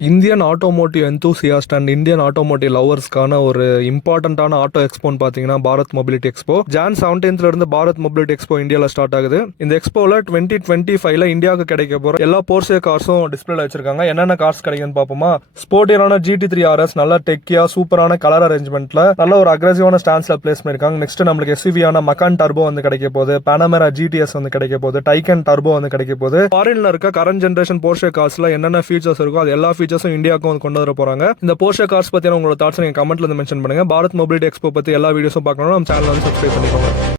Indian automotive enthusiast and Indian automotive லவர்ஸ்க்கான ஒரு இம்பார்ட்டன்டான ஆட்டோ எக்ஸ்போன்னு பார்த்தீங்கன்னா Bharat mobility expo. John 17th இருந்து பாரத் மொபிலிட்டி எக்ஸ்போ இந்தியாவில் ஸ்டார்ட் ஆகுது. இந்த எக்ஸ்போல 2025 இந்தியாவுக்கு கிடைக்க போற எல்லா போர்ஷே கார்ஸும் டிஸ்பிளேல வச்சிருக்காங்க. என்னென்ன கார்ஸ் கிடைக்குன்னு பார்ப்போமா. ஸ்போர்ட்டியரான GT3 RS நல்ல டெக்கியா சூப்பரான கலர் அரேஞ்ச்மெண்ட்ல நல்ல ஒரு அக்ரெசிவான ஸ்டான்ஸ்ல பிளேஸ் பண்ணிருக்காங்க. நெக்ஸ்ட் நம்மளுக்கு SUV-யான மக்கான் டர்போ வந்து கிடைக்க போகுது. பனமேரா GTS வந்து கிடைக்க போகுது. டைக்கன் டர்போ வந்து கிடைக்க போகுது. ஃபாரின்ல இருக்க கரண்ட் ஜெனரேஷன் போர்ஷே கார்ஸ்ல என்னென்ன ஃபீச்சர்ஸ் இருக்கோ அது எல்லா ஃபீச்சர்ஸும் இந்தியாவுக்கு வந்து கொண்டு வர போறாங்க. இந்த போர்ஷே கார்ஸ் பத்தின உங்களோட தாட்ஸ் நீங்க கமெண்ட்ல வந்து மென்ஷன் பண்ணுங்க. பாரத் மொபிலிட்டி எக்ஸ்போ பத்தி எல்லா வீடியோஸும் பார்க்கணும்னா நம்ம சேனலை வந்து சப்ஸ்கிரைப் பண்ணிக்கோங்க.